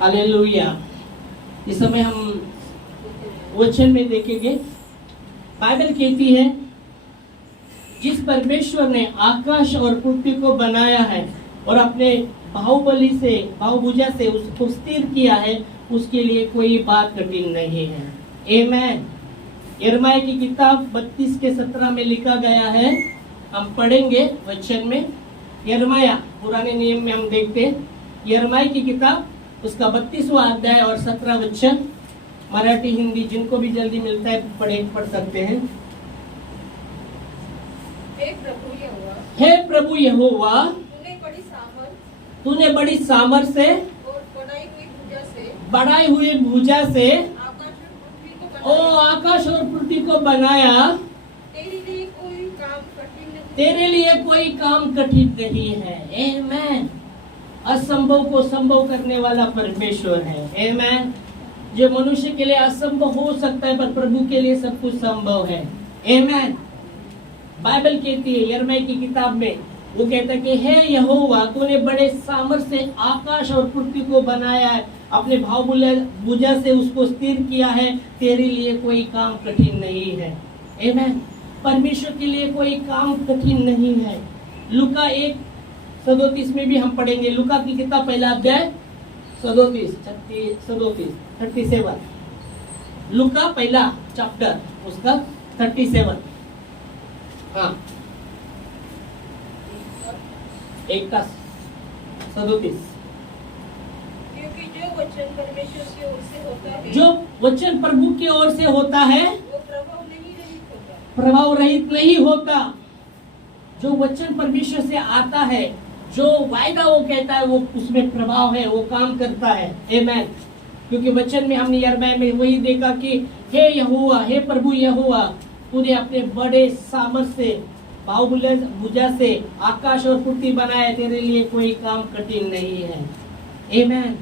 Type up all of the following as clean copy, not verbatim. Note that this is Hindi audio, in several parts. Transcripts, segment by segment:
हालेलुया। इस समय हम वचन में देखेंगे, बाइबल कहती है जिस परमेश्वर ने आकाश और पृथ्वी को बनाया है और अपने बाहुभुजा से उसको स्थिर किया है, उसके लिए कोई बात कठिन नहीं है। आमेन। यिर्मयाह की किताब 32 के 17 में लिखा गया है, हम पढ़ेंगे वचन में। यिर्मयाह पुराने नियम में हम देखते हैं, यिर्मयाह की किताब उसका 32वां अध्याय और 17 वचन। मराठी हिंदी जिनको भी जल्दी मिलता है पढ़ सकते हैं। हे प्रभु यहोवा, तूने बड़ी सामर्थ से बढ़ाई हुई भुजा से आकाश और पृथ्वी को बनाया। तेरे लिए कोई काम कठिन नहीं है। आमेन। असंभव को संभव करने वाला परमेश्वर है। आमेन। जो मनुष्य के लिए असंभव हो सकता है, पर प्रभु के लिए सब कुछ संभव है। आमेन। बाइबल कहती है यिर्मयाह की किताब में, वो कहता है कि हे यहोवा, तूने बड़े सामर्थ से आकाश और पृथ्वी को बनाया है, अपने बाहुभुजा से उसको स्थिर किया है। तेरे लिए कोई काम कठिन नहीं है। आमेन। परमेश्वर के लिए कोई काम कठिन नहीं है। लूका 1:37 में भी हम पढ़ेंगे। लूका की किताब पहला अध्याय 37। लूका पहला चैप्टर उसका 37। हाँ, 1:37। क्योंकि जो वचन परमेश्वर की ओर से होता है, जो वचन प्रभु की ओर से होता है, वो प्रभाव रहित नहीं होता। जो वचन परमेश्वर से आता है, जो वायदा वो कहता है, वो उसमें प्रभाव है, वो काम करता है। आमेन। क्योंकि वचन में हमने यिर्मयाह में वही देखा कि हे यहोवा, हे प्रभु यहोवा, तूने अपने बड़े सामर्थ से बाहुभुजा से आकाश और पृथ्वी बनाया। तेरे लिए कोई काम कठिन नहीं है। आमेन।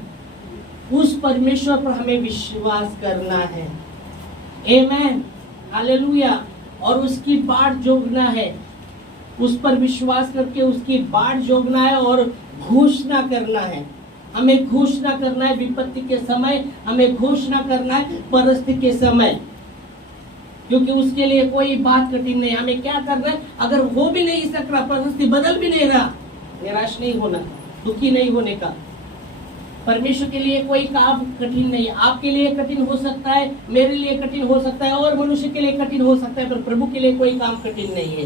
उस परमेश्वर पर हमें विश्वास करना है। आमेन। हालेलुया। और उसकी बाट जोगना है, उस पर विश्वास करके उसकी बाट जोगना है और घोषणा करना है। हमें घोषणा करना है विपत्ति के समय, हमें घोषणा करना है परिस्थिति के समय, क्योंकि उसके लिए कोई बात कठिन नहीं। हमें क्या करना है, अगर हो भी नहीं सक रहा, परिस्थिति बदल भी नहीं रहा, निराश नहीं होना, दुखी नहीं होने का। परमेश्वर के लिए कोई काम कठिन नहीं है। आपके लिए कठिन हो सकता है, मेरे लिए कठिन हो सकता है, और मनुष्य के लिए कठिन हो सकता है, पर प्रभु के लिए कोई काम कठिन नहीं है।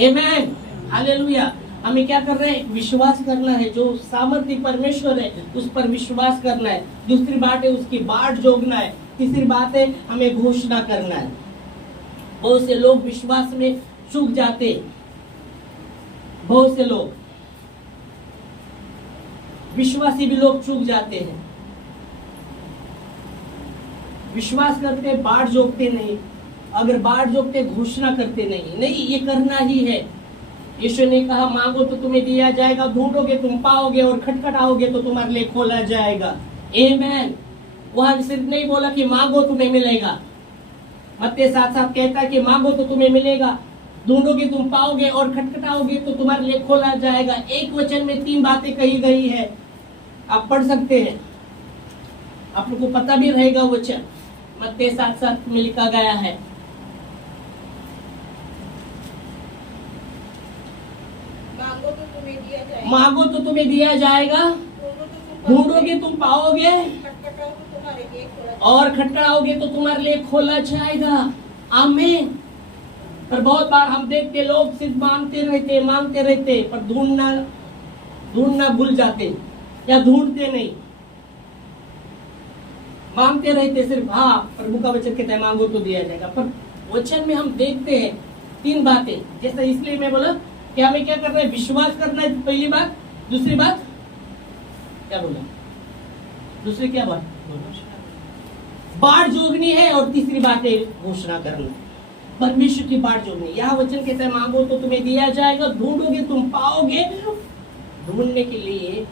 आमेन। हालेलुया। हमें क्या करना है, विश्वास करना है। जो सामर्थ्य परमेश्वर है उस पर विश्वास करना है। दूसरी बात है उसकी बाट जोगना है। तीसरी बात है हमें घोषणा करना है। बहुत से लोग विश्वास में चूक जाते, बहुत से लोग विश्वासी भी लोग चूक जाते हैं। विश्वास करते, बाट जोगते नहीं। अगर बाट जोगते, घोषणा करते नहीं, ये करना ही है। यीशु ने कहा, मांगो तो तुम्हें दिया जाएगा, ढूंढोगे तुम पाओगे, और खटखटाओगे तो तुम्हारे लिए खोला जाएगा। आमेन। वहां सिर्फ नहीं बोला कि मांगो तुम्हें मिलेगा। मत्ती 7:7 कहता है कि मांगो तो तुम्हें मिलेगा, ढूंढोगे तुम पाओगे, और खटखटाओगे तो तुम्हारे लिए खोला जाएगा। एक वचन में 3 बातें कही गई है। आप पढ़ सकते हैं, आप लोग को पता भी रहेगा वचन। मत्ती 7:7 में लिखा गया है, मांगो तो तुम्हें दिया जाएगा, ढूंढोगे तुम पाओगे, और खटखटाओगे तो तुम्हारे लिए खोला जाएगा। आमीन। पर बहुत बार हम देखते लोग सिर्फ मांगते रहते, पर ढूंढना भूल जाते, या ढूंढते नहीं, मांगते रहते सिर्फ। हाँ, प्रभु का वचन कहता है मांगो तो दिया जाएगा, पर वचन में हम देखते हैं 3 बातें। जैसा इसलिए मैं बोला कि हमें क्या करना है, विश्वास करना है, पहली बात। दूसरी बात क्या बोला, दूसरी क्या बात, बाट जोगनी है, और तीसरी बात है घोषणा करना, परमेश्वर की बाट जोगनी। यह वचन कहता है मांगो तो तुम्हें दिया जाएगा, ढूंढोगे तुम पाओगे। ढूंढने के लिए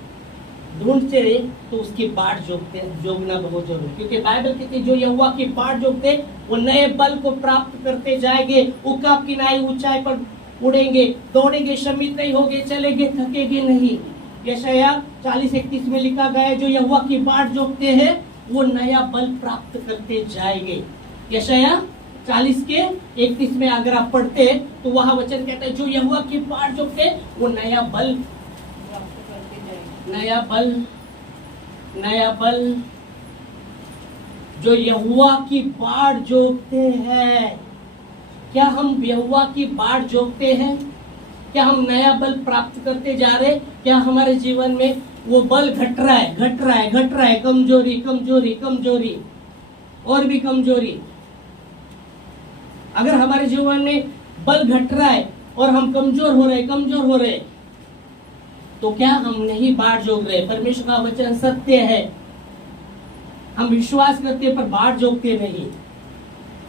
ढूंढते रहे तो उसकी बाट जोगना बहुत जरूरी, क्योंकि बाइबल कहती है जो यहोवा की बाट जोगते वो नए बल को प्राप्त करते जाएंगे, उकाब की नाई ऊंचाई पर उड़ेंगे, दौड़ेंगे, श्रमित नहीं होंगे, चलेंगे, थकेंगे नहीं। यशाया 40:31 में लिखा गया है, जो यहोवा की बाट जोतते हैं वो नया बल प्राप्त करते जाएंगे। यशाया 40:31 में अगर आप पढ़ते तो वहां वचन कहता है, जो यहोवा की बाट जोतते वो नया बल प्राप्त करते जाएंगे। नया बल जो यहोवा की बाट जोतते हैं। क्या हम यहोवा की बाट जोतते हैं? क्या हम नया बल प्राप्त करते जा रहे? क्या हमारे जीवन में वो बल घट रहा है? कमजोरी और भी कमजोरी। अगर हमारे जीवन में बल घट रहा है और हम कमजोर हो रहे, तो क्या हम नहीं बाट जोत रहे? परमेश्वर का वचन सत्य है, हम विश्वास करते पर बाट जोतते नहीं,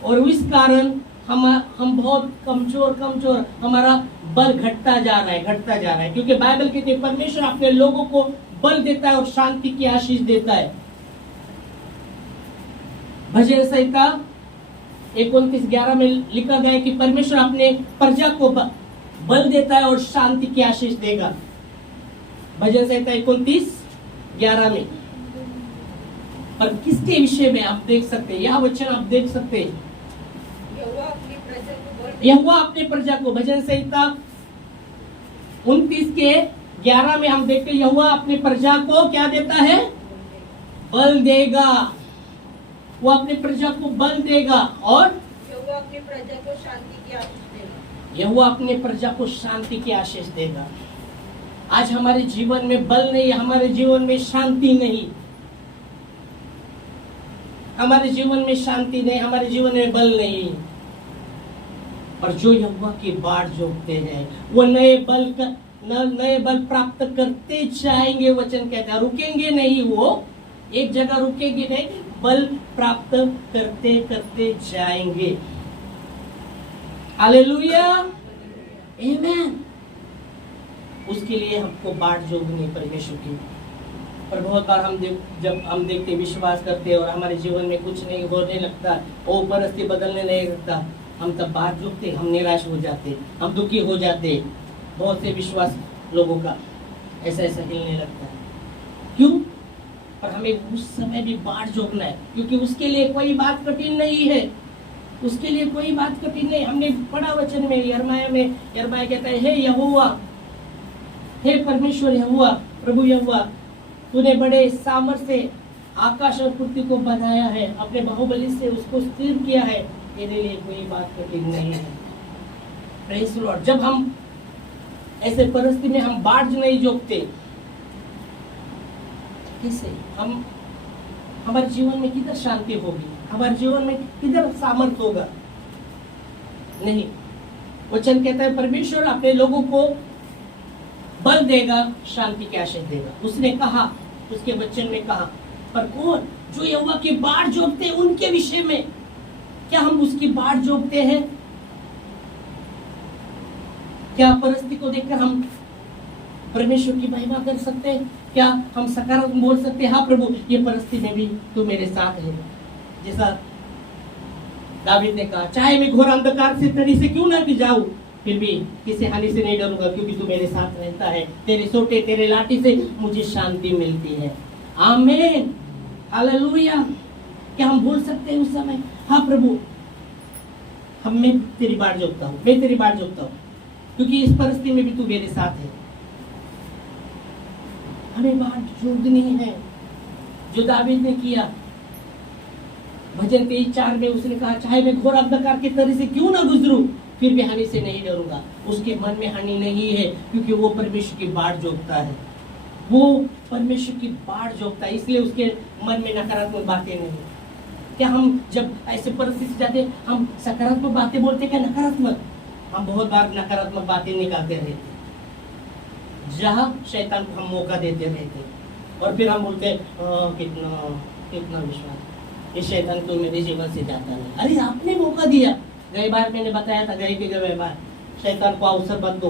और इस कारण हम बहुत कमजोर, हमारा बल घटता जा रहा है, क्योंकि बाइबल कहती है परमेश्वर अपने लोगों को बल देता है और शांति की आशीष देता है। भजन संहिता 29:11 में लिखा गया है कि परमेश्वर अपने प्रजा को बल देता है और शांति की आशीष देगा। भजन संहिता 29:11 में। पर किसके विषय में आप देख सकते हैं, यह वचन आप देख सकते हैं, यहोवा अपने प्रजा को। भजन संहिता 29:11 में हम देखते हैं, यहोवा अपने प्रजा को क्या देता है? बल देगा। वो अपने प्रजा को बल देगा और यहोवा अपने प्रजा को शांति की आशीष देगा। यहोवा अपने प्रजा को शांति की आशीष देगा। आज हमारे जीवन में बल नहीं, हमारे जीवन में शांति नहीं, हमारे जीवन में शांति नहीं, हमारे जीवन में बल नहीं। और जो यहोवा की बाट जोतते हैं वो नए बल प्राप्त करते जाएंगे। वचन कहता है रुकेंगे नहीं, वो एक जगह रुकेंगे नहीं, बल प्राप्त करते करते जाएंगे। हालेलुया, आमेन। उसके लिए हमको बाट जोतनी परमेश्वर की। पर बहुत बार जब हम देखते, विश्वास करते और हमारे जीवन में कुछ नहीं होने लगता, वो परिस्थिति बदलने नहीं लगता, हम तब बाट जोतते, हम निराश हो जाते, हम दुखी हो जाते। बहुत से विश्वास लोगों का ऐसा हिलने लगता है। क्यों? पर हमें उस समय भी बाट जोतना है, क्योंकि उसके लिए कोई बात कठिन नहीं है, उसके लिए कोई बात कठिन नहीं। हमने पढ़ा वचन में, यिर्मयाह कहता है, हे यहोवा, हे परमेश्वर यहोवा, प्रभु यहोवा, तूने बड़े सामर्थ्य से आकाश और पृथ्वी को बनाया है, अपने बाहुबली से उसको स्थिर किया है, तेरे लिए कोई बात कठिन नहीं है। Praise the Lord. जब हम ऐसे परिस्थिति में हम बाट नहीं जोतते, किससे हम, हमारे जीवन में किधर शांति होगी, हमारे जीवन में किधर सामर्थ्य होगा? नहीं। वचन कहता है परमेश्वर अपने लोगों को बल देगा, शांति की आशीष देगा। उसने कहा, उसके वचन में कहा। पर कौन? जो यहोवा की बाट जोतते हैं उनके विषय में। क्या हम उसकी बाट जोतते हैं? क्या परिस्थिति को देखकर हम परमेश्वर की महिमा कर सकते हैं? क्या हम सकारात्मक बोल सकते हैं, हाँ प्रभु, ये परिस्थिति में भी तू मेरे साथ है? जैसा दावीद ने कहा, चाहे मैं घोर अंधकार से तड़ी से क्यों ना भी जाऊं, फिर भी किसी हानि से नहीं डरूंगा, क्योंकि तू मेरे साथ रहता है। तेरे सोटे, तेरे लाठी से मुझे शांति मिलती है। आमीन, हालेलुया। क्या हम बोल सकते हैं उस समय, हाँ प्रभु, मैं तेरी बाट जोतता हूँ, मैं तेरी बाट जोतता हूँ, क्योंकि इस परिस्थिति में भी तू मेरे साथ है। हमें बाट जोतनी है, जो दावीद ने किया। भजन 23:4 में उसने कहा, चाहे मैं घोर अंधकार के तरी से क्यों ना गुजरूं, फिर भी हानि से नहीं डरूंगा। उसके मन में हानि नहीं है, क्योंकि वो परमेश्वर की बाट जोतता है, वो परमेश्वर की बाट जोतता है, इसलिए उसके मन में नकारात्मक बातें नहीं। क्या हम जब ऐसे परिस्थिति जाते, हम सकारात्मक बातें बोलते क्या नकारात्मक? हम बहुत बार नकारात्मक बातें निकालते रहते, जहाँ शैतान को हम मौका देते रहते, और फिर हम बोलते कितना विश्वास, ये शैतान तो मेरे जीवन से जाता नहीं। अरे आपने मौका दिया। गई बार मैंने बताया था, गई बार शैतान को अवसर मत दो,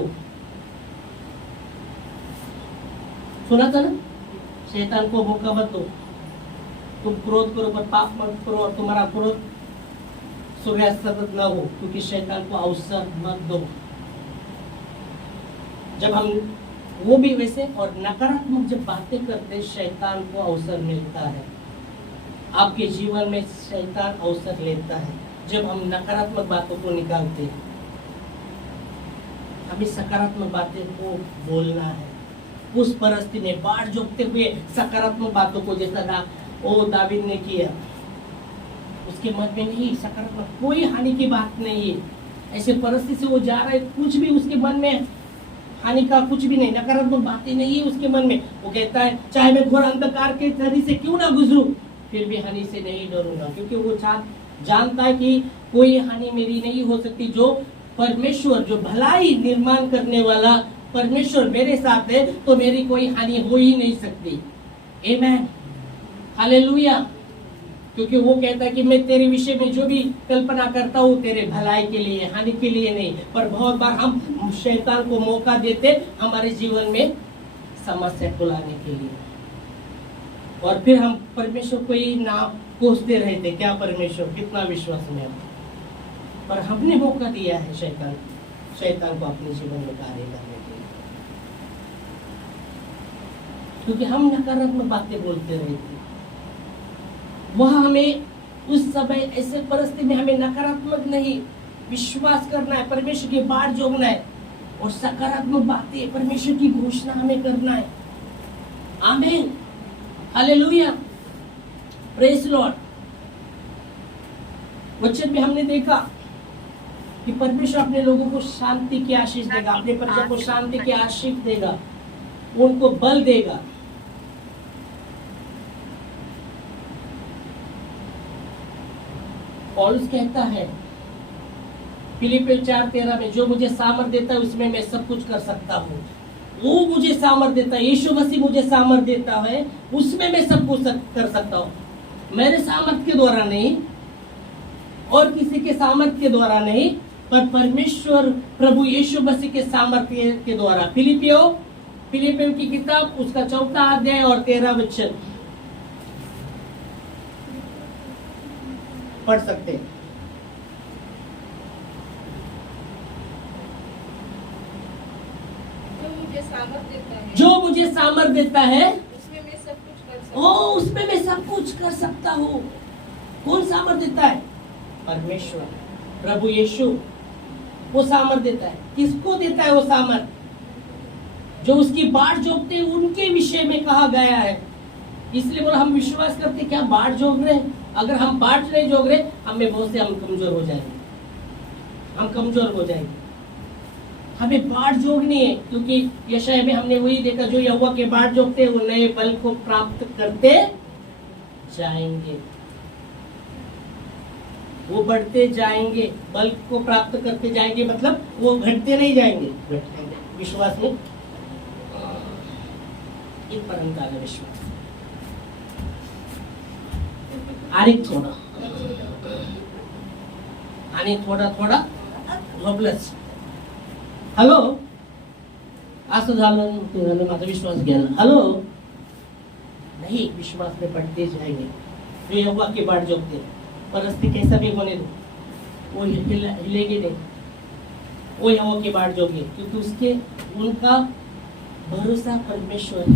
सुना था ना, शैतान को मौका मत दो। तुम क्रोध करो पर पाप मत करो, और तुम्हारा क्रोध सूर्यास्त न हो, क्योंकि शैतान को अवसर मत दो। जब हम वो भी वैसे। और नकारात्मक जब बातें करते हैं, शैतान को अवसर मिलता है। आपके जीवन में शैतान अवसर लेता है जब हम नकारात्मक बातों को निकालते हैं। हमें सकारात्मक बातें को बोलना है। उस परिस्थिति में बाढ़ जोतते हुए सकारात्मक बातों को, जैसा ओ दावीद ने किया, उसके मन में नहीं सकारात्मक कोई हानि की बात नहीं है। ऐसे परिस्थिति से वो जा रहा है, कुछ भी उसके मन में हानि का कुछ भी नहीं, नकारात्मक बातें नहीं है उसके मन में। वो कहता है चाहे मैं घोर अंधकार के झरी से क्यों ना गुजरूं, फिर भी हानि से नहीं डरूंगा, क्योंकि वो जानता है कि कोई हानि मेरी नहीं हो सकती। जो परमेश्वर, जो भलाई निर्माण करने वाला परमेश्वर मेरे साथ है, तो मेरी कोई हानि हो ही नहीं सकती। आमेन, हालेलुया। क्योंकि वो कहता है कि मैं तेरे विषय में जो भी कल्पना करता हूँ तेरे भलाई के लिए, हानि के लिए नहीं। पर बहुत बार हम शैतान को मौका देते हमारे जीवन में समस्या को लाने के लिए, और फिर हम परमेश्वर को ही ना कोसते रहते, क्या परमेश्वर कितना विश्वास में हम। पर हमने मौका दिया है शैतान को अपने जीवन में कार्य करने के लिए, क्योंकि हम नकारात्मक बातें बोलते रहते। वह हमें उस समय ऐसे परिस्थिति में हमें नकारात्मक नहीं, विश्वास करना है, परमेश्वर की बात जोड़ना है, और सकारात्मक बातें परमेश्वर की घोषणा हमें करना है। आमीन, हालेलुया, प्रेज लॉर्ड। वचन में हमने देखा कि परमेश्वर अपने लोगों को शांति की आशीष देगा, अपने प्रजा को शांति की आशीष देगा, उनको बल देगा। पौलुस कहता है फिलिपियों 4:13 में, जो मुझे सामर्थ देता है उसमें मैं सब कुछ कर सकता हूँ। वो मुझे सामर्थ देता है, यीशु मसीह मुझे सामर्थ देता है, उसमें मैं सब कुछ कर सकता हूँ। मेरे सामर्थ के द्वारा नहीं, और किसी के सामर्थ के द्वारा नहीं, पर परमेश्वर प्रभु यीशु मसीह के सामर्थ्य के द्वारा। फिलिपियों की किताब उसका 4 अध्याय और 13 वचन पढ़ सकते हैं। जो मुझे सामर्थ देता है उसमें मैं सब कुछ कर सकता हूँ। उसमें मैं सब कुछ कर सकता हूँ। कौन सामर्थ देता है? परमेश्वर, प्रभु यीशु, वो सामर्थ देता है। किसको देता है वो सामर्थ? जो उसकी बाट जोगते हैं उनके विषय में कहा गया है। इसलिए बोला हम विश्वास करते क्या बाट जोग रहे। अगर हम बाट नहीं जोग रहे, हमें बहुत से हम कमजोर हो जाएंगे, हम कमजोर हो जाएंगे। हमें बाट जोगनी है, क्योंकि यशायाह में हमने वही देखा, जो यहोवा के बाट जोगते हैं वो नए बल को प्राप्त करते जाएंगे, वो बढ़ते जाएंगे, बल को प्राप्त करते जाएंगे, मतलब वो घटते नहीं जाएंगे, विश्वास में एक परंपरा है विश्वास। आणि थोडा झोपलंच। हॅलो, असं झालं ते झालं, माझा विश्वास गेला। हॅलो, नहीं, विश्वास में बढ़ते जाएंगे। जो यहोवा की बाट जोगते, परिस्थिति कैसा भी होने दो, वो हिलेगी नहीं, वो यहोवा की बाट जोगे, क्योंकि उसके उनका भरोसा परमेश्वर है।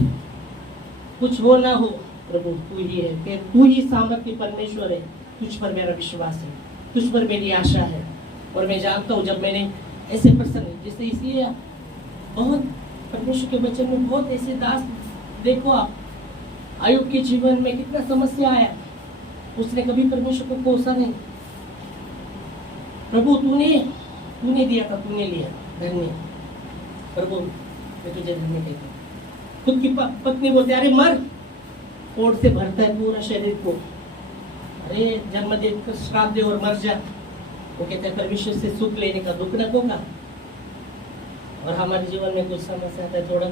कुछ हो ना हो, प्रभु तू ही है, फिर तू ही सामर्थ्य परमेश्वर है। तुझ पर मेरा विश्वास है, तुझ पर मेरी आशा है। और मैं जानता हूँ जब मैंने ऐसे प्रसंग, जैसे इसलिए बहुत परमेश्वर के वचन में बहुत ऐसे दास, देखो आप आयुब के जीवन में कितना समस्या आया, उसने कभी परमेश्वर को कोसा नहीं। प्रभु तूने दिया था, तूने लिया, धन्य प्रभु, मैं तुझे धन्य कहता हूँ। खुद की पत्नी बोलते अरे मर, ओट से भरता है पूरा शरीर को, अरे जन्म देकर श्राप दे और मर जा। वो कहते हैं परमेश्वर से सुख लेने का दुख न होगा। और हमारे जीवन में कुछ समस्या आता है, थोड़ा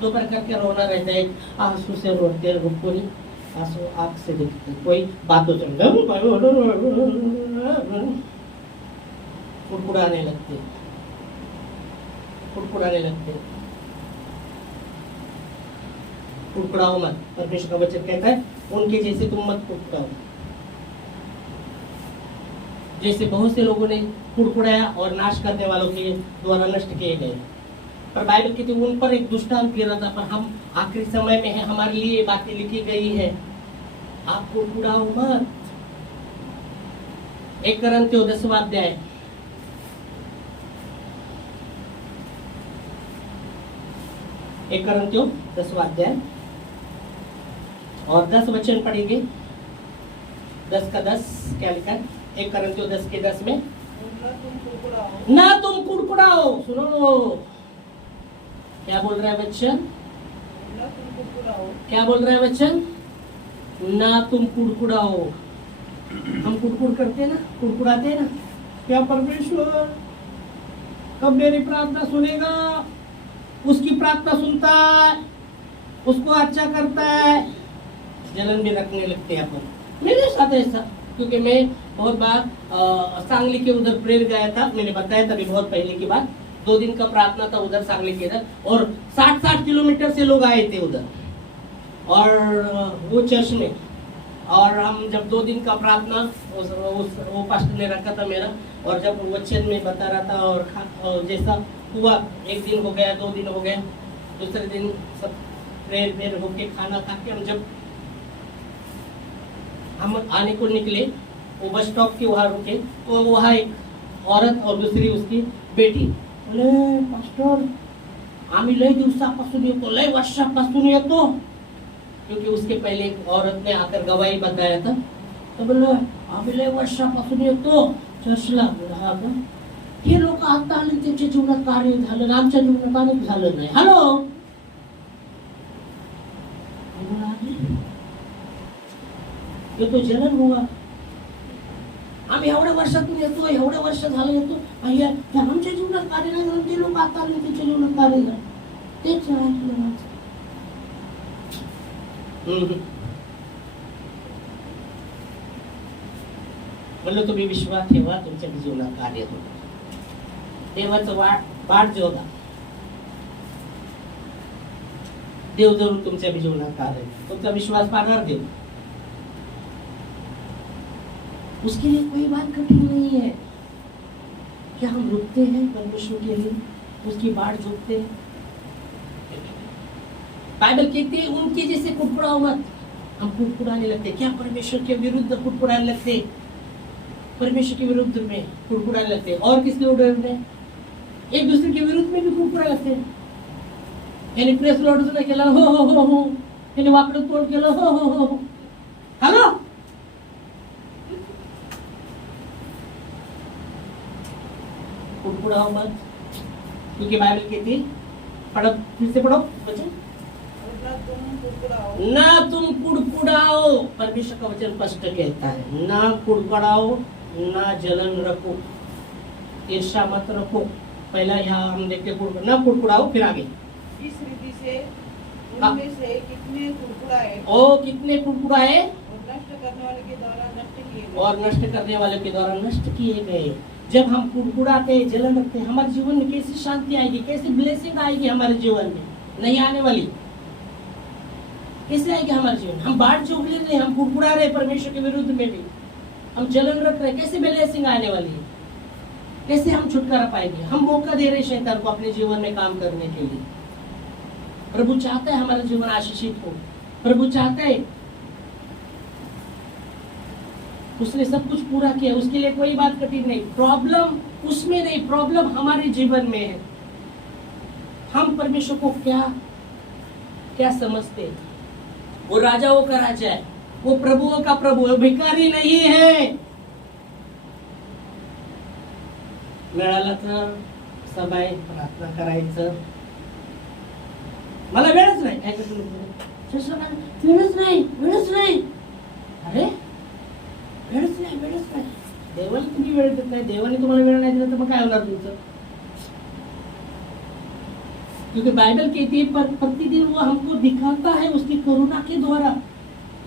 दो बार करके रोना रहता है, आंसू से रोते हैं, कोई आंसू आंख से दिखते, कोई बातों से कुड़कुड़ाने लगते, कुड़कुड़ाओ मत। परमेश्वर का वचन कहता है उनके जैसे तुम मत कुड़कुड़ाओ। जैसे बहुत से लोगों ने कुड़कुड़ाया और नाश करने वालों के द्वारा नष्ट किए गए। पर बाइबल कहती है उन पर एक दुष्टांत गिरा था, पर हम आखिरी समय में है, हमारे लिए बातें लिखी गई है, आप कुड़कुड़ाओ मत। 1 कोरिन्थियों 10वां अध्याय, 1 कोरिन्थियों 10वां अध्याय और 10 वचन पढ़ेंगे। 10 का 10 क्या लिखा है? 1 कोरिन्थियों 10 के 10 में, ना तुम कुड़कुड़ाओ, ना तुम कुड़कुड़ाओ। सुनो क्या बोल रहा है वचन? ना तुम कुड़कुड़ाओ, क्या बोल रहा है वचन? ना तुम कुड़कुड़ाओ। हम कुड़कुड़ करते हैं ना, कुड़कुड़ाते हैं ना, क्या परमेश्वर कब मेरी प्रार्थना सुनेगा? उसकी प्रार्थना सुनता है, उसको अच्छा करता है, जलन भी रखने लगते हैं अपन। मेरे साथ ऐसा, क्योंकि मैं बहुत बार सांगली के उधर प्रेयर गया था, मैंने बताया तभी बहुत पहले की बात। 2 दिन का प्रार्थना था उधर सांगली के इधर, और 60-60 किलोमीटर से लोग आए थे उधर और वो चर्च में। और हम जब 2 दिन का प्रार्थना वो पास्टर ने रखा था मेरा, और जब वचन में बता रहा था और जैसा हुआ, 1 दिन हो गया, 2 दिन हो गया, दूसरे दिन सब प्रेयर होके खाना खा के हम आने को निकले, वो बस स्टॉप के वहाँ रुके, तो वहाँ एक औरत और दूसरी उसकी बेटी बोले, पास्टर आम्ही लय दिवसापासून येतो, लय वर्षापासून येतो, क्योंकि उसके पहले एक औरत ने आकर गवाही बताया था, तो बोले आम्ही लय वर्षापासून येतो चर्चला। हे लोक आता आले, त्यांच्या जीवनात कार्य झालं, आमच्या जीवनात अनेक झालं नाही। हॅलो, येतो जलन हुआ, आम्ही एवढ्या वर्षातून येतो, एवढ्या वर्ष झालं येतो, आमच्या जीवनात कार्य नाही झालं, ते लोक आता आले, त्यांच्या जीवनात कार्य झालं, तेच ऐकलं। म्हणलं तुम्ही विश्वास ठेवा, तुमच्या जीवनात कार्य होतं। देवाचं वाट जे होता, देव जरूर तुमच्या जीवनात कार्य, तुमचा विश्वास पाहणार देव। उसके लिए कोई बात कठिन नहीं है। क्या हम रुकते हैं परमेश्वर के लिए, उसकी बाट जोतते हैं? बाइबल कहती है उनके जैसे कुड़कुड़ाओ मत। हम कुड़कुड़ाने लगते, क्या परमेश्वर के विरुद्ध कुड़कुड़ाने लगते, परमेश्वर के विरुद्ध में कुड़कुड़ाने लगते, और किसके विरुद्ध में? एक दूसरे के विरुद्ध में भी कुड़कुड़ाने लगते। यानी प्रेस लॉर्ड ने केला हो, यानी वाकडं तोड केलं हो। हॅलो, कुड़कुड़ाओ मत, क्योंकि बाइबल कहती है, पढ़ो, फिर से पढ़ो बच्चों, ना तुम कुड़कुड़ाओ। परमेश्वर का वचन स्पष्ट कहता है, ना कुड़कुड़ाओ, ना जलन रखो, ईर्ष्या मत रखो। पहला यहाँ हम देखते ना कुड़कुड़ाओ, फिर आगे इस रीति से उनमें से कितने कुड़कुड़ाए, ओ कितने कुड़कुड़ाए, और नष्ट करने वाले के द्वारा नष्ट किए गए, और नष्ट करने वाले के द्वारा नष्ट किए गए। जब हम कुड़कुड़ाते, जलन रखते, हमारे जीवन में कैसी शांति आएगी, कैसी ब्लेसिंग आएगी हमारे जीवन में? नहीं आने वाली। कैसे आएगी हमारे जीवन? हम बाट जोग ले रहे, हम कुड़कुड़ा रहे परमेश्वर के विरुद्ध में भी, हम जलन रख रहे, कैसे ब्लेसिंग आने वाली है? कैसे हम छुटकारा पाएंगे? हम मौका दे रहे शैतान को अपने जीवन में काम करने के लिए। प्रभु चाहता है हमारा जीवन आशीषित हो, प्रभु चाहता है, उसने सब कुछ पूरा किया, उसके लिए कोई बात कठिन नहीं। प्रॉब्लम उसमें नहीं, प्रॉब्लम हमारे जीवन में है। हम परमेश्वर को क्या क्या समझते हैं? वो राजाओं का राजा है, वो प्रभुओं का प्रभु है, भिखारी नहीं है। मिळाला तर सबाई प्रार्थना करायचं, मला वेळच नाही, काय वेळच नाही, अरे वेळच नाही। देवाला तुम्ही वेळ देत नाही, देवाने तुम्हाला वेळ नाही दिला तर मग काय होणार तुमचं? क्योंकि बाइबल कहती है प्रतिदिन वो हमको दिखाता है उसकी करुणा के द्वारा,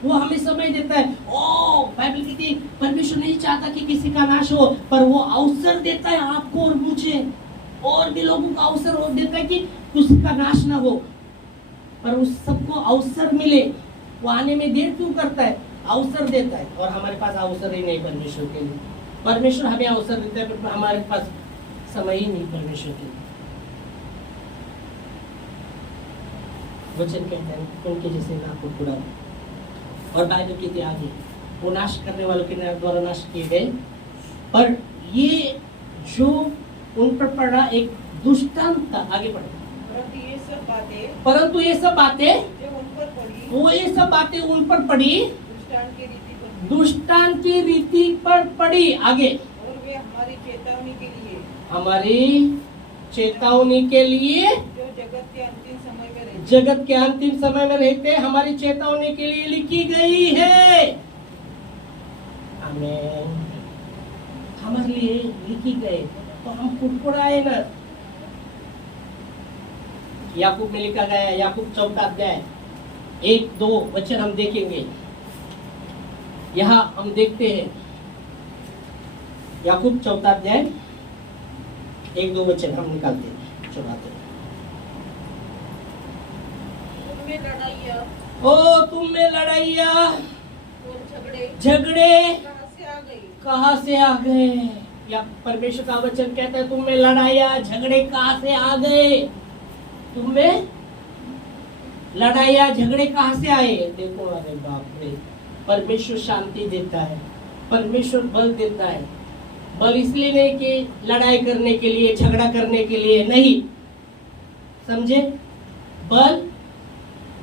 वो हमें समय देता है। ओ बाइबल कहती है परमेश्वर नहीं चाहता कि किसी का नाश हो, पर वो अवसर देता है आपको और मुझे, और भी लोगों को अवसर देता है कि किसी का नाश ना हो, पर उस सबको अवसर मिले। वो आने में देर क्यों करता है? अवसर देता है, और हमारे पास अवसर ही नहीं परमेश्वर के लिए। परमेश्वर हमें अवसर देता है, पर हमारे पास समय ही नहीं परमेश्वर के लिए। वचन कहते हैं उनके जैसे ना कुड़कुड़ाओ, और बाइबल कहती है आगे वो नाश करने वालों के द्वारा नाश किए गए, पर ये जो उन पर पड़ा एक दुष्टांत था। आगे बढ़े। परंतु ये सब बातें जो उन पर पड़ी, वो ये सब बातें उन पर पड़ी, दुष्टांत की रीति पर पड़ी, दुष्टांत की रीति पर पड़ी। आगे और वे हमारी चेतावनी के लिए, हमारी चेतावनी के लिए, जो जगत के अंतिम समय में रहते, जगत के अंतिम समय में रहते हमारी चेतावनी के लिए लिखी गई है। आमीन। हमारे लिए लिखी गए तो हम कुड़कुड़ाए न। याकूब में लिखा गया है, याकूब 4 अध्याय 1-2 वचन हम देखेंगे। यहाँ हम देखते हैं याकूब 4 अध्याय 1-2 वचन हम निकालते हैं, चुराते हैं। तुम में लड़ाइयाँ ओ तुम में लड़ाइयाँ और झगड़े कहाँ से आ गई? कहाँ से आ गए? या परमेश्वर का वचन कहता है तुम में लड़ाइयाँ झगड़े कहाँ से आ गए? तुम में लड़ाइयाँ झगड़े कहाँ से आए? देखो, अरे बाप रे, परमेश्वर शांति देता है, परमेश्वर बल देता है। बल इसलिए नहीं कि लड़ाई करने के लिए, झगड़ा करने के लिए नहीं, समझे? बल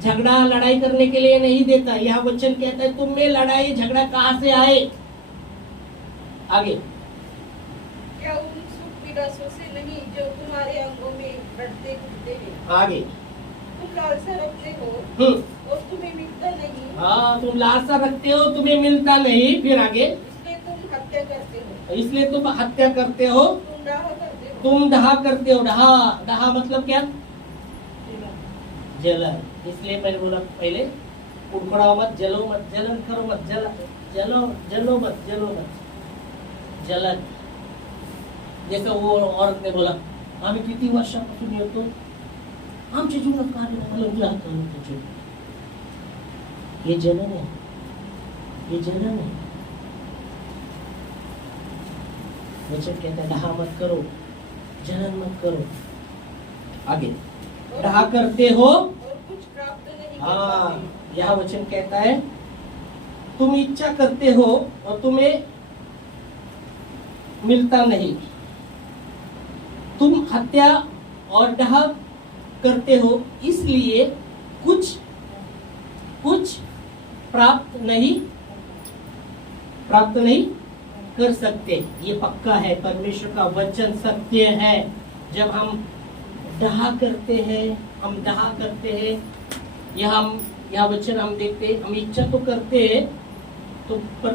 झगड़ा लड़ाई करने के लिए नहीं देता। यह वचन कहता है तुम में लड़ाई झगड़ा कहाँ से आए? आगे क्या उन सुख विलासों से नहीं जो तुम्हारे अंगों में बढ़ते घटते हैं? आगे तुम लालसा रखते हो और तुम्हें मिलता नहीं, हाँ, तुम लालसा रखते हो, तुम्हें मिलता नहीं। फिर आगे इसलिए तुम हत्या करते हो, इसलिए तुम हत्या करते हो, तुम डाह करते हो, तुम डहा करते हो। डहा, डहा मतलब क्या? जलन। इसलिए मैंने बोला पहले, कुड़कुड़ाओ मत, जलो मत, जलन करो मत, जलो मत, जलन। जैसे वो औरत ने बोला आम्ही किती वर्षापासून येतो, आमच्या जीवनात कार्य लागलं तुझे। ये जलन है, ये जलन है। वचन कहता है डहा मत करो, जलन मत करो। आगे डहा करते हो, और कुछ प्राप्त नहीं कर हाँ, पाते। यह वचन कहता है तुम इच्छा करते हो और तुम्हें मिलता नहीं। तुम हत्या और डहा करते हो, इसलिए कुछ प्राप्त नहीं कर सकते। ये पक्का है, परमेश्वर का वचन सत्य है। जब हम डहा करते हैं, यह वचन हम देखते हैं, हम इच्छा तो करते हैं तो पर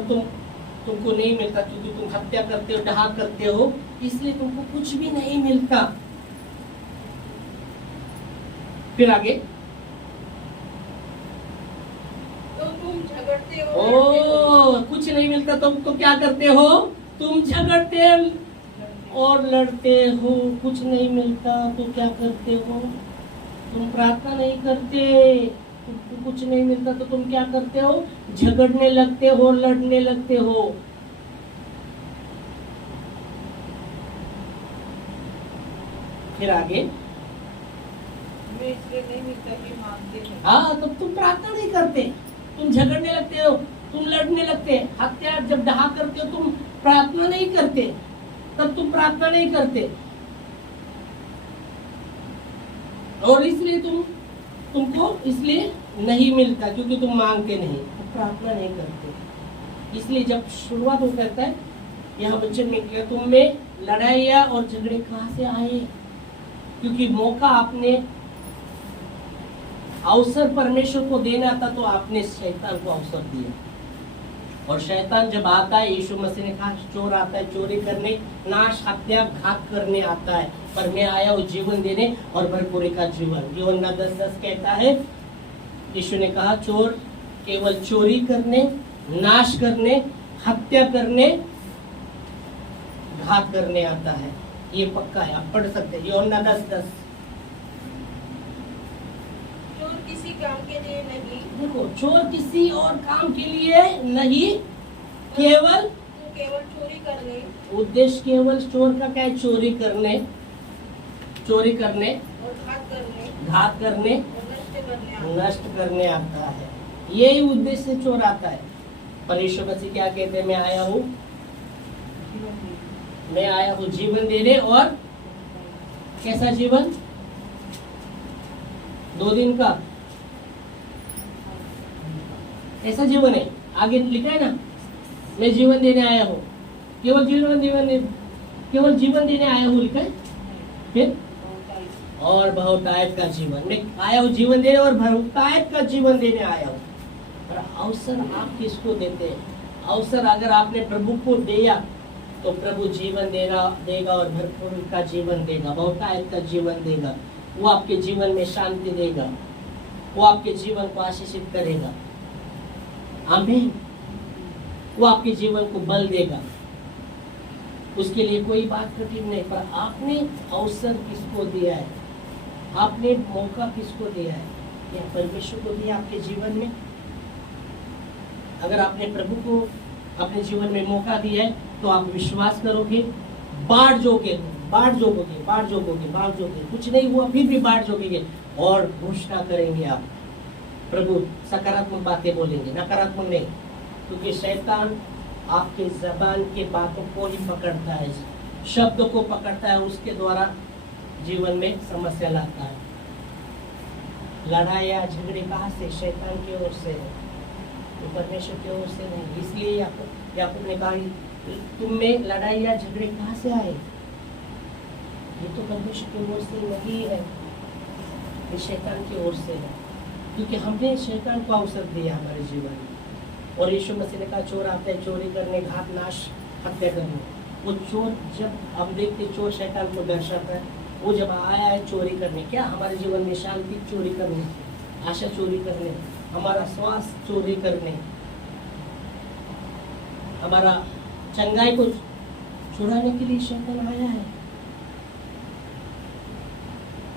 तुमको नहीं मिलता, क्योंकि तुम हत्या करते हो, डहा करते हो, इसलिए तुमको कुछ भी नहीं मिलता। फिर आगे तो तुम झगड़ते हो, कुछ नहीं मिलता तो क्या करते हो? तुम झगड़ते और लड़ते हो। कुछ नहीं मिलता तो क्या करते हो? तुम प्रार्थना नहीं करते। तुमको कुछ नहीं मिलता तो तुम क्या करते हो? झगड़ने लगते हो, लड़ने लगते हो। फिर आगे मैं इसलिए नहीं मिलता कि मांगते हैं। हाँ, तब तुम प्रार्थना नहीं करते, तुम झगड़ने लगते हो, तुम लड़ने लगते। हत्या जब डहा करते हो तुम प्रार्थना नहीं करते, तब तुम प्रार्थना नहीं करते, और इसलिए तुमको इसलिए नहीं मिलता क्योंकि तुम मांगते नहीं, तुम प्रार्थना नहीं करते। इसलिए जब शुरुआत हो करता है यहाँ वचन में किया तुम में लड़ाइयाँ और झगड़े कहाँ से आए? क्योंकि मौका आपने, अवसर परमेश्वर को देना था तो आपने शैतान को अवसर दिया। और शैतान जब आता है, यीशु मसीह ने कहा चोर आता है चोरी करने, नाश, हत्या, घात करने आता है, पर मैं आया हूँ जीवन देने और भरपूरी का जीवन। यूहन्ना 10:10 कहता है, यीशु ने कहा चोर केवल चोरी करने, नाश करने, हत्या करने, घात करने आता है। ये पक्का है, आप पढ़ सकते हैं यूहन्ना 10:10। चोर किसी काम के लिए नहीं, देखो, चोर किसी और काम के लिए नहीं, केवल तू केवल चोरी उद्देश्य केवल चोर का क्या है? चोरी करने और घात करने और नष्ट करने आता है। यही उद्देश्य से चोर आता है। पर यीशु मसीह क्या कहते हैं? मैं आया हूँ जीवन देने। और कैसा जीवन? 2 दिन का ऐसा जीवन है। आगे लिखा है ना, मैं जीवन देने आया हूँ। केवल जीवन देने आया हूँ लिखा है। फिर और बहुतायत का जीवन। मैं आया हूँ जीवन देने और बहुतायत का जीवन देने आया हूँ। पर अवसर आप किसको देते हैं? अवसर अगर आपने प्रभु को दिया तो प्रभु जीवन देगा और भरपूर का जीवन देगा, बहुतायत का जीवन देगा। वो आपके जीवन में शांति देगा, वो आपके जीवन को आशीषित करेगा। आमीन। वो आपके जीवन को बल देगा। उसके लिए कोई बात कठिन नहीं। पर आपने अवसर किसको दिया है? आपने मौका किसको दिया है? या परमेश्वर को दिया आपके जीवन में? अगर आपने प्रभु को अपने जीवन में मौका दिया है तो आप विश्वास करोगे, बाढ़ जोगे, कुछ नहीं हुआ फिर भी बाढ़ जोगेंगे और घोषणा करेंगे। आप प्रभु सकारात्मक बातें बोलेंगे, नकारात्मक नहीं। क्योंकि शैतान आपके जबान के बातों को ही पकड़ता है, शब्दों को पकड़ता है, उसके द्वारा जीवन में समस्या लाता है। लड़ाई या झगड़े कहाँ से? शैतान की ओर से है, तो परमेश्वर की ओर से नहीं। इसलिए याकूब ने कहा तुम में लड़ाई या झगड़े कहाँ से आए? ये तो परमेश्वर की ओर से नहीं है, ये शैतान की ओर से है। क्योंकि हमने शैतान को अवसर दिया हमारे जीवन में। और यीशु मसीह ने कहा चोर आता है चोरी करने, घात, नाश, हत्या करने। वो चोर, जब हम देखते चोर शैतान को दर्शाता है, वो जब आया है चोरी करने, क्या हमारे जीवन में शांति चोरी करने, आशा चोरी करने, हमारा स्वास्थ्य चोरी करने, हमारा चंगाई को छुड़ाने के लिए शैतान आया है।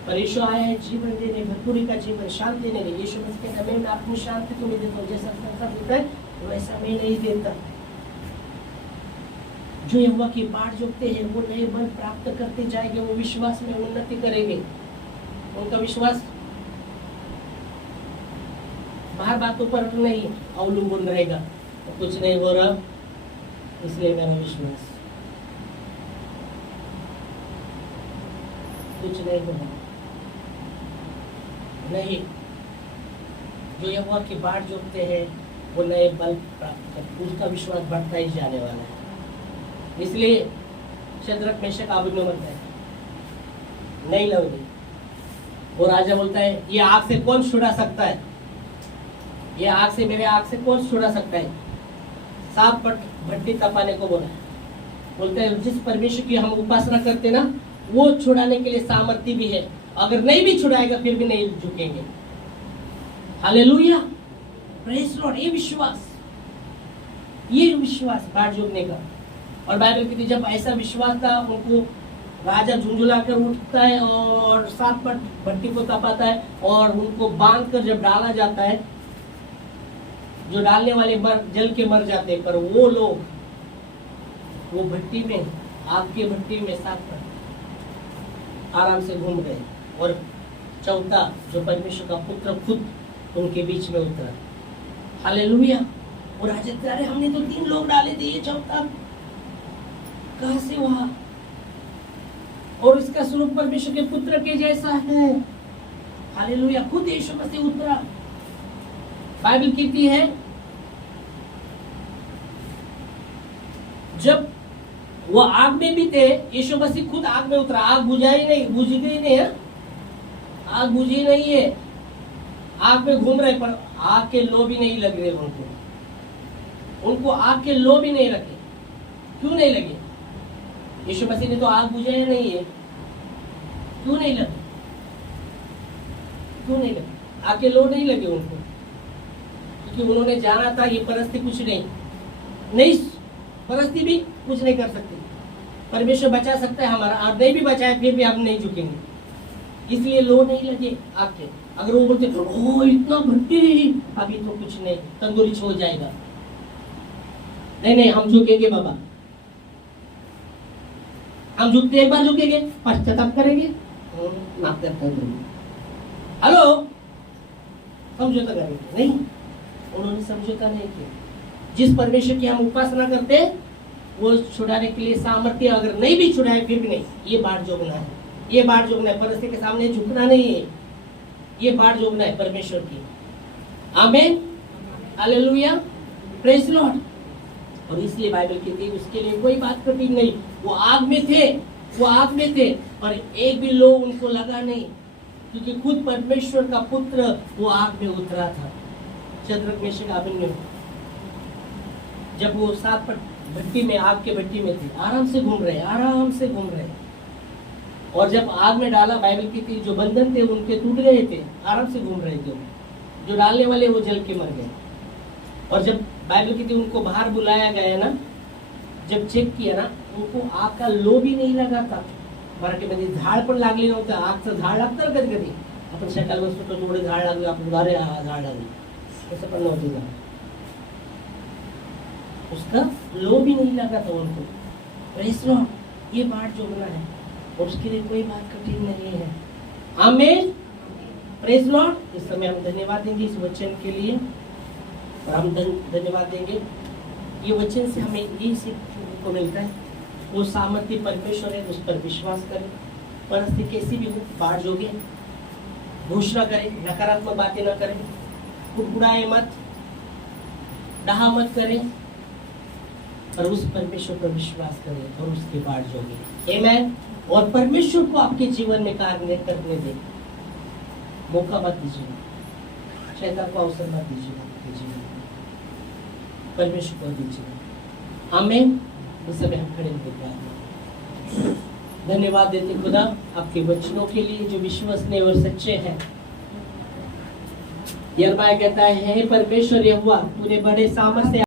पर यीशु आया है जीवन देने, भरपूरी का जीवन, शांति देने। यीशु मसीह कहता है मैं अपनी शांति तुम्हें देता हूँ, जैसा संसार देता है वैसा मैं नहीं देता। जो यहोवा की बाट जोतते हैं वो नए बल प्राप्त करते जाएंगे, वो विश्वास में उन्नति करेंगे। उनका विश्वास बाहर बातों पर नहीं अवलंबन रहेगा। तो कुछ नहीं हो रहा इसलिए मेरा विश्वास, कुछ नहीं हो रहा नहीं। जो यहोवा की बाट जोतते हैं वो नए बल प्राप्त करते, उसका विश्वास बढ़ता ही जाने वाला है। इसलिए शद्रक, मेशक, अबेदनगो मरता है, नहीं लोगे। वो राजा बोलता है ये आग से कौन छुड़ा सकता है? ये आग से, मेरे आग से कौन छुड़ा सकता है? 7 भट्टी तपाने को बोला। बोलते हैं जिस परमेश्वर की हम उपासना करते ना, वो छुड़ाने के लिए सामर्थ्य भी है। अगर नहीं भी छुड़ाएगा फिर भी नहीं झुकेंगे। Hallelujah, praise Lord. ये विश्वास बाट जोतने का। और बाइबल कहती है जब ऐसा विश्वास था, उनको राजा झुंझुला कर उठता है और 7 भट्टी को तपाता है और उनको बांध कर जब डाला जाता है, जो डालने वाले जल के मर जाते हैं, पर वो लोग वो भट्टी में, आग की भट्टी में 7 आराम से घूम गए। और चौथा जो परमेश्वर का पुत्र खुद उनके बीच में उतरा। हालेलुया। और राजा कह रहे हमने तो 3 लोग डाले थे, ये चौथा कहां से हुआ? और इसका स्वरूप परमेश्वर के पुत्र के जैसा है। हालेलुया। खुद यीशु मसीह उतरा। बाइबल कहती है जब वो आग में भी थे, यीशु मसीह खुद आग में उतरा। आग बुझाई नहीं, बुझी गई नहीं है, आग बुझी नहीं है। आग में घूम रहे पर आग के लो भी नहीं लग रहे उनको आग के लो भी नहीं लगे। क्यों नहीं लगे? यीशु मसीह ने तो आग बुझाया नहीं है। क्यों नहीं लगे? आग के लो नहीं लगे उनको, क्योंकि उन्होंने जाना था ये परस्ती कुछ नहीं, परस्ती भी कुछ नहीं कर सकती। परमेश्वर बचा सकता है हमारा, और नहीं भी बचाए फिर भी हम नहीं झुकेंगे। इसलिए लो नहीं लगे आग के। अगर वो बोलते ओ इतना भट्टी, अभी तो कुछ नहीं, तंदूरी छोड़ जाएगा। नहीं, हम झुकेंगे बाबा, हम झुकते एक बार झुकेंगे, पश्चाताप करेंगे, माफ करता हूं, हेलो, समझौता करेंगे नहीं। उन्होंने समझौता नहीं किया। जिस परमेश्वर की हम उपासना करते वो छुड़ाने के लिए सामर्थ्य, अगर नहीं भी छुड़ाए फिर भी नहीं, ये बाट जोगना है, ये बाट जोगना है, परिस्थिति के सामने झुकना नहीं है, ये बाट जोगना है परमेश्वर की। आमीन, हालेलुया, प्रेज लॉर्ड। और इसलिए बाइबल कहती है उसके लिए कोई बात कठिन नहीं। वो आग में थे, वो आग में थे, पर एक भी लो उनको लगा नहीं, क्योंकि खुद परमेश्वर का पुत्र वो आग में उतरा था। शद्रक मेशक अबेदनगो जब वो सात भट्टी में, आग के भट्टी में थे, आराम से घूम रहे, आराम से घूम रहे, और जब आग में डाला, बाइबल की थी जो बंधन थे उनके टूट गए थे, आराम से घूम रहे थे। जो डालने वाले वो जल के मर गए। और जब बाइबल की थी उनको बाहर बुलाया गया ना, जब चेक किया ना, उनको आग का लो भी नहीं लगा था। मराठीमध्ये झाड पण लागले नव्हतं। आगचं झाड लागतं ना कधी कधी, आपण शेताला बसतो तो थोडे झाड लागले, आपण अरे हा झाड लागले, तसं पण नव्हतं झाड, उसका लो भी नहीं लगा था उनको। प्रेज लॉर्ड, ये बात जोगना है और उसके लिए कोई बात कठिन नहीं है। आमीन, प्रेज लॉर्ड। इस समय हम धन्यवाद देंगे इस वचन के लिए, और हम धन्यवाद देंगे, ये वचन से हमें ये सीखने को मिलता है, वो सामर्थ्य परमेश्वर है, उस पर विश्वास करें। परिस्थिति कैसी भी हो, बाढ़ जोगे, घोषणा करें, नकारात्मक बातें न करें, कुड़कुड़ाए मत, डहा मत करें, और उस परमेश्वर पर विश्वास करें और उसके बाढ़ जोगे। आमीन। और परमेश्वर को आपके जीवन में कार्य करने दें, मौका मत दीजिए, शैतान को अवसर मत दीजिए आपके जीवन में, परमेश्वर को दीजिए। आमीन। उस समय हम खड़े होकर धन्यवाद देते खुदा आपके वचनों के लिए जो विश्वसनीय और सच्चे हैं। यिर्मयाह कहता है, हे परमेश्वर यहोवा, तूने बड़े सामर्थ से